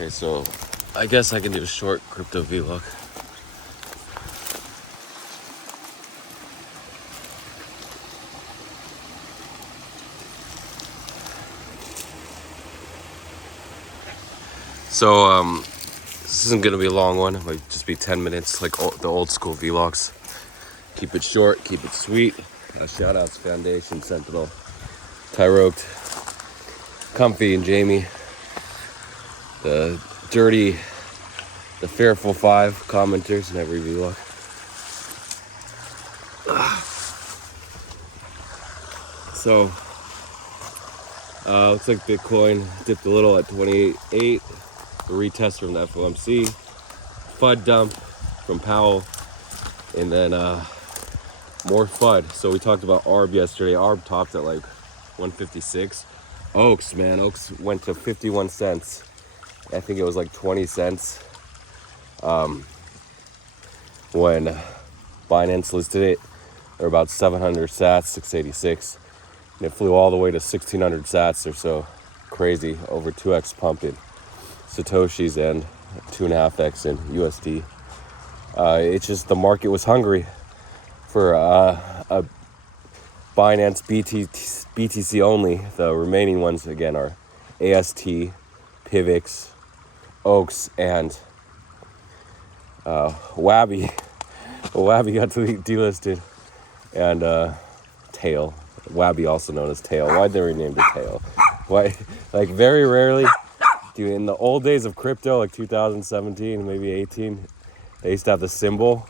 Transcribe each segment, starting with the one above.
Okay, so I guess I can do a short crypto vlog. So this isn't gonna be a long one. It might just be 10 minutes, like the old school vlogs. Keep it short, keep it sweet. Shout outs Foundation, Sentinel, Tyroked, Comfy, and Jamie. The dirty, the fearful 5 commenters in every vlog. So, looks like Bitcoin dipped a little at 28.8. A retest from the FOMC, FUD dump from Powell, and then more FUD. So we talked about ARB yesterday. ARB topped at like 156. Oaks, man, Oaks went to 51 cents. I think it was like 20 cents when Binance listed it. They're about 700 sats, 686. And it flew all the way to 1600 sats or so. Crazy, over 2x pumping Satoshis and 2.5x in USD. It's just the market was hungry for a Binance BTC only. The remaining ones again are AST, Pivx, Oaks, and Wabi. Wabi got delisted, and Tail. Wabi, also known as Tail. Why'd they rename it Tail? Why? Like, very rarely, dude, in the old days of crypto, like 2017, maybe 18, they used to have the symbol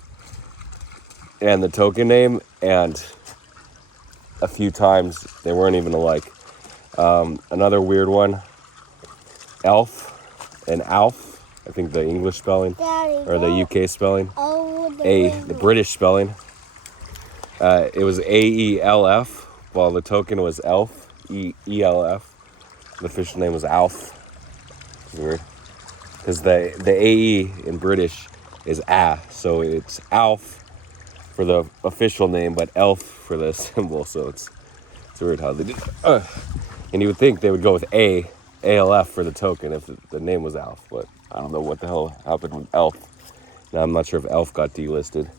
and the token name, and a few times they weren't even alike. Another weird one, Elf and Alf, I think the English spelling, or the UK spelling, the British spelling. It was AELF, while the token was ELF, ELF. The official name was ALF. It's weird, because the AE in British is A, so it's ALF for the official name, but ELF for the symbol. So it's weird how they did it. And you would think they would go with ALF for the token if the name was ALF, but I don't know what the hell happened with ELF. Now I'm not sure if ELF got delisted.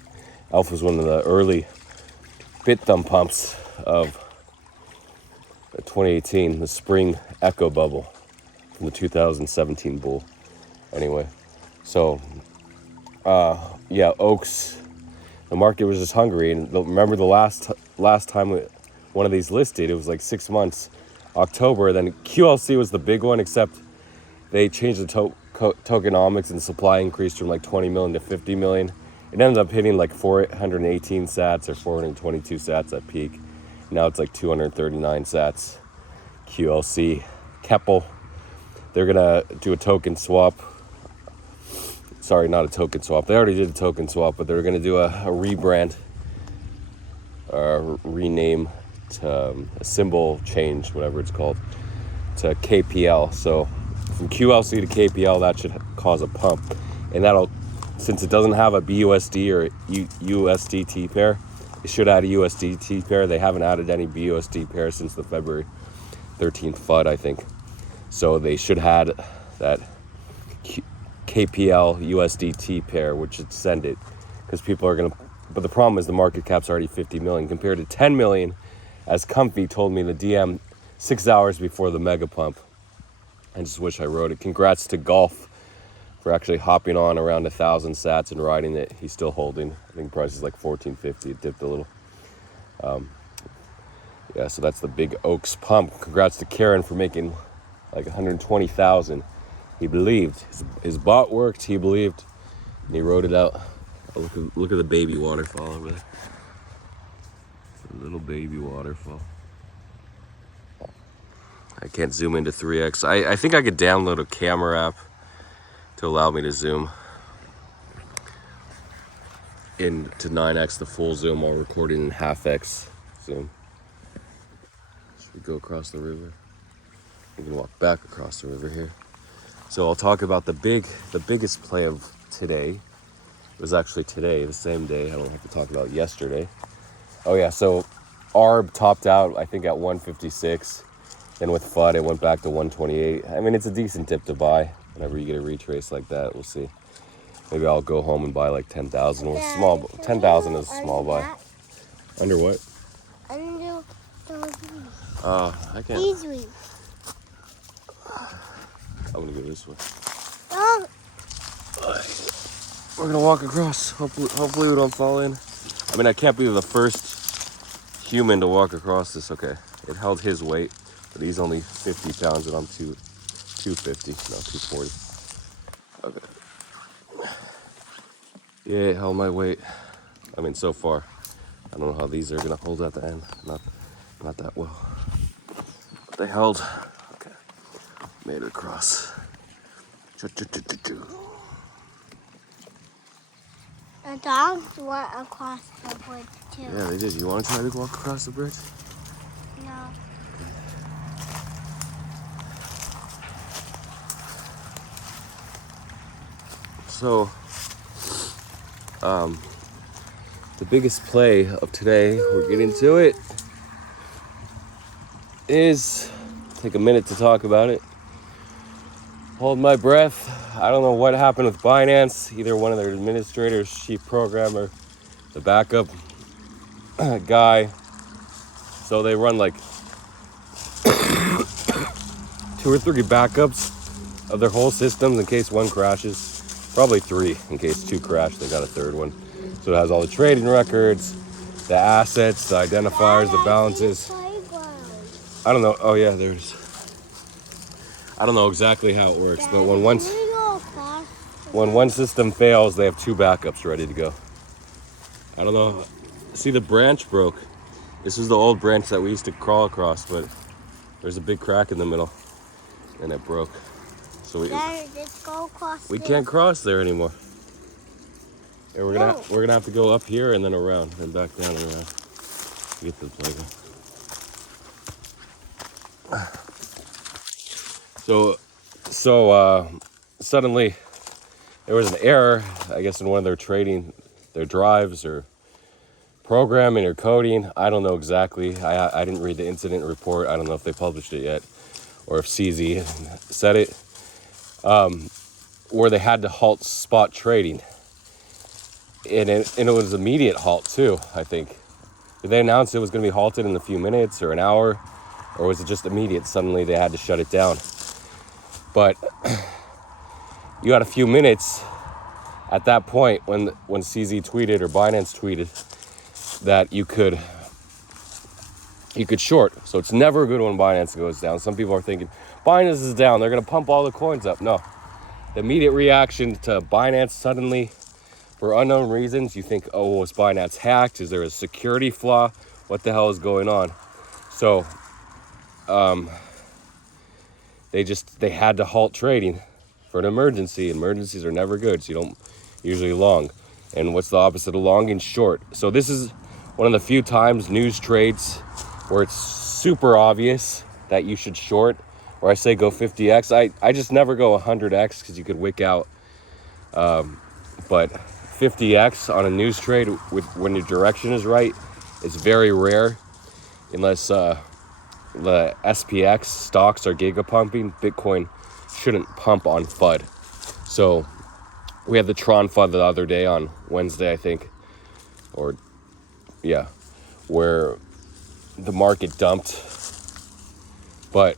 ELF was one of the early bit thumb pumps of 2018, the spring echo bubble from the 2017 bull. Anyway, so yeah, Oaks, the market was just hungry. And remember the last time one of these listed, it was like 6 months, October. Then QLC was the big one, except they changed the tokenomics and the supply increased from like 20 million to 50 million. It ended up hitting like 418 sats or 422 sats at peak. Now it's like 239 sats. QLC, Keppel, they're gonna do a token swap. Sorry, not a token swap. They already did a token swap, but they're gonna do a rebrand, rename to a symbol change, whatever it's called, to KPL. So from QLC to KPL, that should cause a pump, and that'll, since it doesn't have a BUSD or USDT pair, it should add a USDT pair. They haven't added any BUSD pair since the February 13th FUD, I think. So they should add that KPL USDT pair, which should send it, because people are gonna. But the problem is the market cap's already 50 million compared to 10 million, as Comfy told me in the DM 6 hours before the mega pump. I just wish I wrote it. Congrats to Golf for actually hopping on around 1,000 sats and riding it. He's still holding. I think price is like 14.50. It dipped a little. Yeah, so that's the big Oaks pump. Congrats to Karen for making like 120,000. He believed. His bot worked. He believed, and he wrote it out. Oh, look at the baby waterfall over there. A little baby waterfall. I can't zoom into 3x. I think I could download a camera app to allow me to zoom into 9x, the full zoom, while recording in half x zoom. Should we go across the river? We can walk back across the river here. So I'll talk about the biggest play of today. It was actually today, the same day. I don't have to talk about yesterday. Oh yeah, so ARB topped out, I think, at 156. Then with FUD, it went back to 128. I mean, it's a decent dip to buy. Whenever you get a retrace like that, we'll see. Maybe I'll go home and buy like 10,000 or small. 10,000 is a small buy. Under what? Under those leaves. I can't. These leaves. I'm gonna go this way. Oh, We're gonna walk across. Hopefully we don't fall in. I mean, I can't be the first human to walk across this. Okay, it held his weight, but he's only 50 pounds and I'm 250. No, 240. Okay. Yeah, it held my weight. I mean, so far. I don't know how these are gonna hold at the end. Not that well. But they held. Okay. Made it across. the dogs went across the bridge too. Yeah, they did. You want to try to walk across the bridge? No. So, the biggest play of today, we're getting to it, is take a minute to talk about it. Hold my breath. I don't know what happened with Binance. Either one of their administrators, chief programmer, the backup guy. So they run like 2 or 3 backups of their whole systems in case one crashes. Probably 3 in case 2 crash. They got a 3rd one. So it has all the trading records, the assets, the identifiers, the balances. I don't know. Oh yeah, there's. I don't know exactly how it works, but when one system fails, they have 2 backups ready to go. I don't know. See, the branch broke. This was the old branch that we used to crawl across, but there's a big crack in the middle, and it broke. So we can't cross there anymore. Yeah, we're gonna have to go up here and then around and back down and around to get to the playground. So suddenly there was an error, I guess, in one of their drives or programming or coding. I don't know exactly. I didn't read the incident report. I don't know if they published it yet or if CZ said it. Where they had to halt spot trading. And it was immediate halt too, I think. Did they announce it was going to be halted in a few minutes or an hour? Or was it just immediate? Suddenly they had to shut it down. But you had a few minutes at that point when CZ tweeted or Binance tweeted that you could short. So it's never good when Binance goes down. Some people are thinking, Binance is down, they're going to pump all the coins up. No. The immediate reaction to Binance suddenly, for unknown reasons, you think, oh, was Binance hacked? Is there a security flaw? What the hell is going on? So they had to halt trading for an emergency. Emergencies are never good, so you don't usually long. And what's the opposite of longing? Short. So this is one of the few times news trades where it's super obvious that you should short, where I say go 50x. I just never go 100x because you could wick out. But 50x on a news trade when your direction is right is very rare, unless the SPX stocks are gigapumping. Bitcoin shouldn't pump on FUD. So we had the Tron FUD the other day on Wednesday, I think, or yeah, where the market dumped, but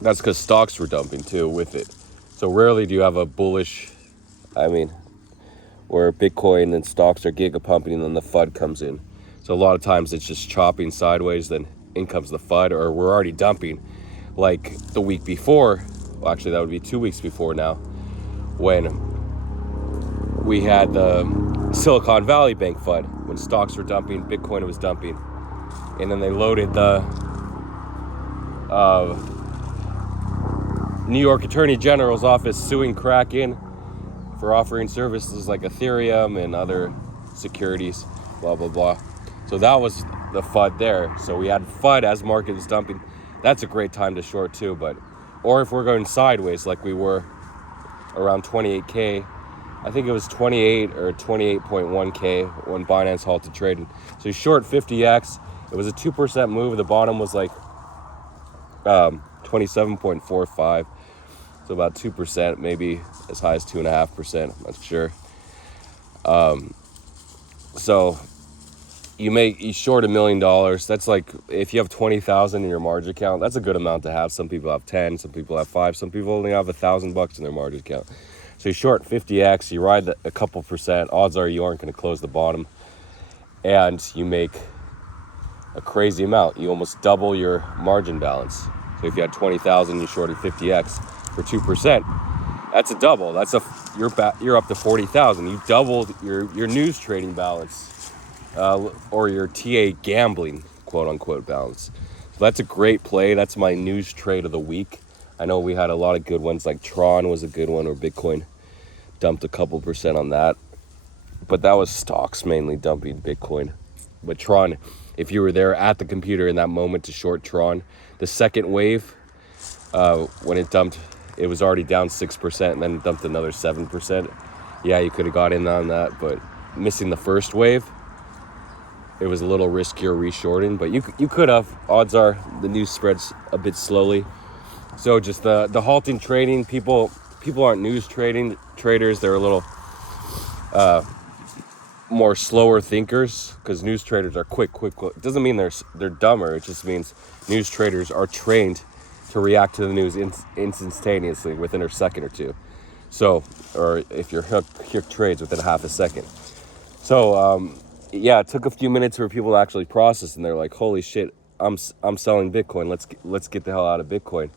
that's because stocks were dumping too with it. So rarely do you have a bullish, where Bitcoin and stocks are gigapumping and then the FUD comes in. So a lot of times it's just chopping sideways, then in comes the FUD, or we're already dumping. Like the week before, well, actually that would be 2 weeks before now, when we had the Silicon Valley Bank FUD, when stocks were dumping, Bitcoin was dumping. And then they loaded the New York Attorney General's office suing Kraken for offering services like Ethereum and other securities, blah, blah, blah. So that was the FUD there. So we had FUD as market is dumping. That's a great time to short too, or if we're going sideways like we were around 28K, I think it was 28 or 28.1K when Binance halted trading. So you short 50x. It was a 2% move. The bottom was like 27.45. So about 2%, maybe as high as 2.5%. I'm not sure. So you short $1 million. That's like, if you have 20,000 in your margin account, that's a good amount to have. Some people have 10, some people have 5, some people only have $1,000 in their margin account. So you short 50x, you ride a couple percent. Odds are you aren't going to close the bottom, and you make a crazy amount. You almost double your margin balance. So if you had 20,000, you shorted 50x for 2%. That's a double. You're up to 40,000. You doubled your news trading balance, or your TA gambling, quote unquote, balance. So that's a great play. That's my news trade of the week. I know we had a lot of good ones, like Tron was a good one, or Bitcoin dumped a couple percent on that. But that was stocks mainly dumping Bitcoin. But Tron, if you were there at the computer in that moment to short Tron, the second wave, when it dumped, it was already down 6%, and then dumped another 7%. Yeah, you could have got in on that, but missing the first wave, it was a little riskier reshorting, but you could have. Odds are the news spreads a bit slowly. So just the halting trading, people aren't news traders. They're a little more slower thinkers, because news traders are quick. It doesn't mean they're dumber. It just means news traders are trained to react to the news instantaneously within a second or two. So, or if you're hooked trades within half a second. So, yeah, it took a few minutes for people to actually process, and they're like, "Holy shit, I'm selling Bitcoin. Let's get the hell out of Bitcoin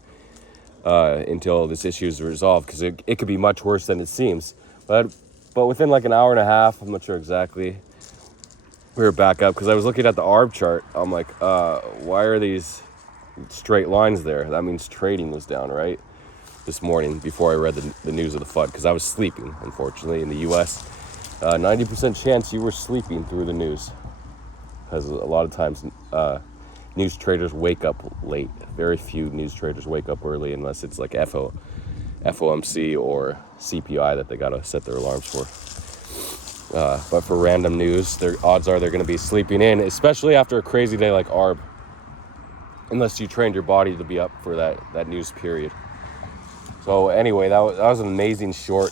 until this issue is resolved, because it could be much worse than it seems." But within like an hour and a half, I'm not sure exactly, we were back up, because I was looking at the ARB chart. I'm like, why are these straight lines there? That means trading was down, right? This morning, before I read the news of the FUD, because I was sleeping, unfortunately, in the US. 90% chance you were sleeping through the news, because a lot of times news traders wake up late. Very few news traders wake up early, unless it's like FOMC or CPI that they gotta set their alarms for. But for random news, their odds are they're gonna be sleeping in, especially after a crazy day like ARB, unless you trained your body to be up for that news period. So anyway, that was an amazing short.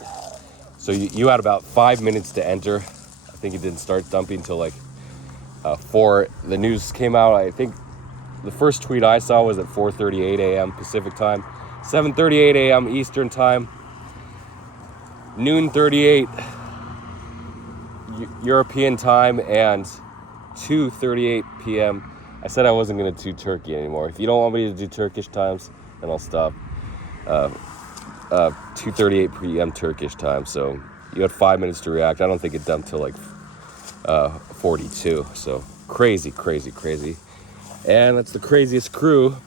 So you had about 5 minutes to enter. I think it didn't start dumping until like 4. The news came out. I think the first tweet I saw was at 4:38 a.m. Pacific time, 7:38 a.m. Eastern time, noon 38 European time, and 2:38 p.m. I said I wasn't going to do Turkey anymore. If you don't want me to do Turkish times, then I'll stop. 2:38 p.m. Turkish time. So you had 5 minutes to react. I don't think it dumped till like 42. So crazy. And that's the craziest crew.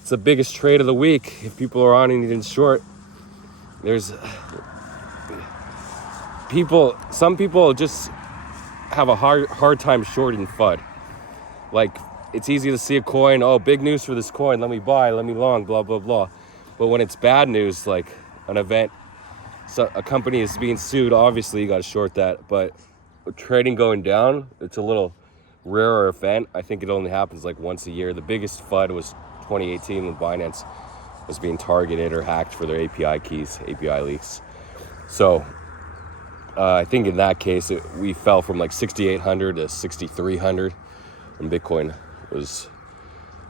It's the biggest trade of the week. If people are on and you didn't short, there's some people just have a hard time shorting FUD. Like, it's easy to see a coin, oh, big news for this coin, let me buy, let me long, blah, blah, blah. But when it's bad news, like an event, so a company is being sued, obviously you got to short that. But trading going down, it's a little rarer event. I think it only happens like once a year. The biggest FUD was 2018 when Binance was being targeted or hacked for their API keys, API leaks. So I think in that case, we fell from like 6,800 to 6,300, and Bitcoin was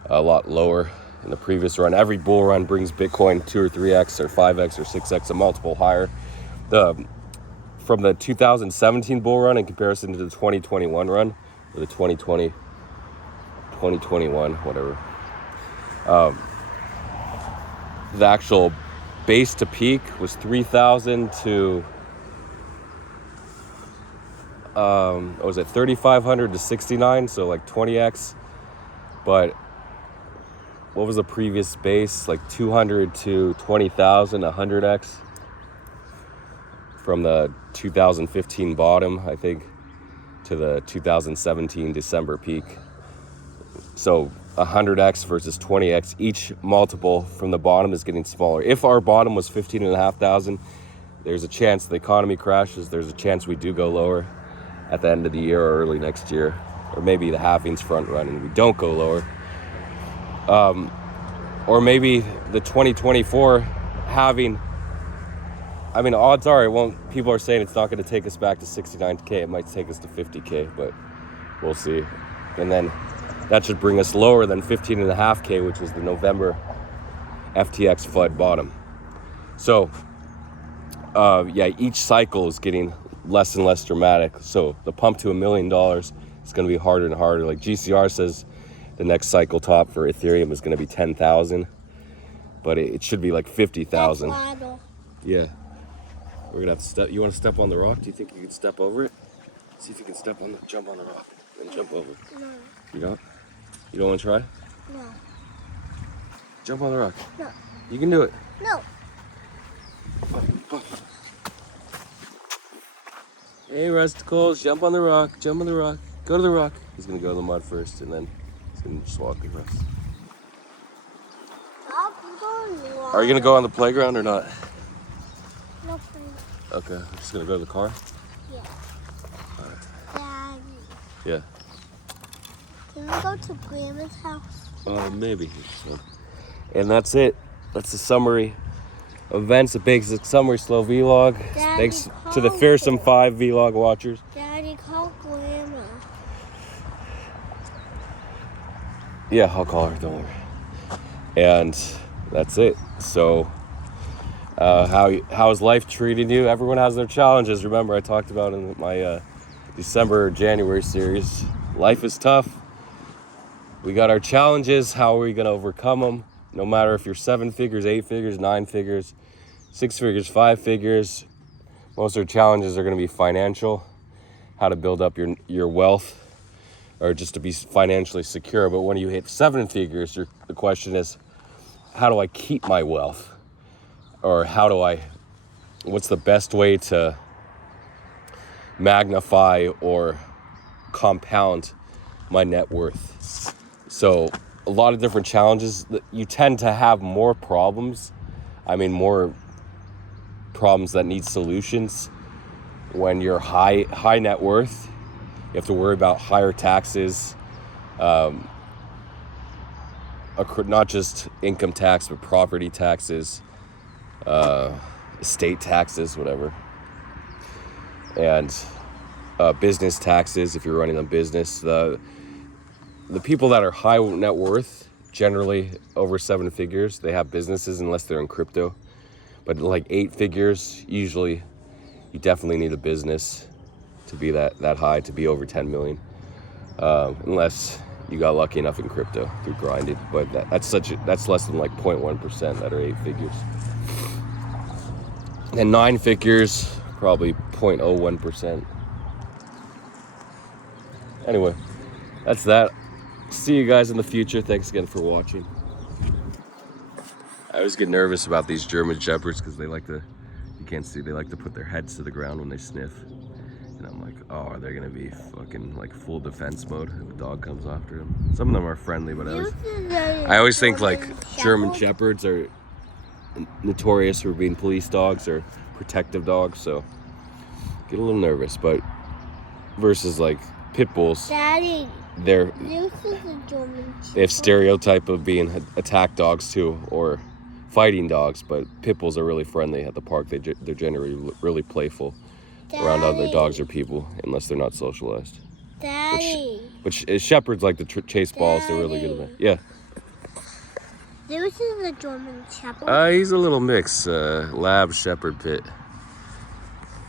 a lot lower in the previous run. Every bull run brings Bitcoin 2 or 3x or 5x or 6x, a multiple higher. From the 2017 bull run in comparison to the 2021 run, or the 2021, whatever. The actual base to peak was 3,000 to, what was it, 3,500 to 69, so like 20x. But what was the previous base? Like 200 to 20,000, 100x. From the 2015 bottom, I think, to the 2017 December peak. So 100x versus 20x, each multiple from the bottom is getting smaller. If our bottom was 15,500, there's a chance the economy crashes. There's a chance we do go lower at the end of the year or early next year, or maybe the halving's front run and we don't go lower. or maybe the 2024 having, I mean, odds are it won't, people are saying it's not going to take us back to 69K. It might take us to 50K, but we'll see. And then that should bring us lower than 15.5K, which was the November FTX FUD bottom. So, yeah, each cycle is getting less and less dramatic. So the pump to $1 million is going to be harder and harder. Like GCR says, the next cycle top for Ethereum is going to be 10,000, but it should be like 50,000. Yeah. We're gonna have to step. You want to step on the rock? Do you think you can step over it? See if you can jump on the rock and jump over. No. You don't? You don't want to try? No. Jump on the rock. No. You can do it. No. Hey, Rusticles, jump on the rock. Jump on the rock. Go to the rock. He's gonna go to the mud first, and then he's gonna just walk across. Are you gonna go on the playground or not? No, please. Okay, I'm just gonna go to the car. Yeah. Alright. Daddy, Yeah. can we go to Grandma's house? Maybe. So, and that's it. That's the summary events. A big summary slow vlog. Daddy, Thanks to the Fearsome 5 vlog watchers. Daddy, call Grandma. Yeah, I'll call her. Don't worry. And that's it. So, how is life treating you? Everyone has their challenges. Remember, I talked about in my December, January series. Life is tough. We got our challenges. How are we going to overcome them? No matter if you're 7 figures, 8 figures, 9 figures, 6 figures, 5 figures. Most of our challenges are going to be financial. How to build up your wealth, or just to be financially secure. But when you hit 7 figures, the question is, how do I keep my wealth? Or what's the best way to magnify or compound my net worth? So a lot of different challenges. You tend to have more problems. I mean, more problems that need solutions when you're high net worth. You have to worry about higher taxes, not just income tax, but property taxes, estate taxes, whatever, and business taxes if you're running a business. The people that are high net worth, generally over 7 figures, they have businesses unless they're in crypto. But like 8 figures, usually you definitely need a business to be that high, to be over 10 million, unless you got lucky enough in crypto through grinding. But that's less than like 0.1% that are 8 figures. And 9 figures, probably 0.01%. Anyway, that's that. See you guys in the future. Thanks again for watching. I always get nervous about these German Shepherds because they like to put their heads to the ground when they sniff. And I'm like, oh, are they gonna be fucking like full defense mode if a dog comes after them? Some of them are friendly, but I always think like German Shepherds are notorious for being police dogs or protective dogs, so get a little nervous. But versus like pit bulls, Daddy, they have stereotype of being attack dogs too, or fighting dogs. But pit bulls are really friendly at the park. They're generally really playful around other dogs or people, unless they're not socialized. Daddy. Which shepherds like to chase balls. They're really good at that. Yeah. This is a German Shepherd. He's a little mix, lab shepherd pit.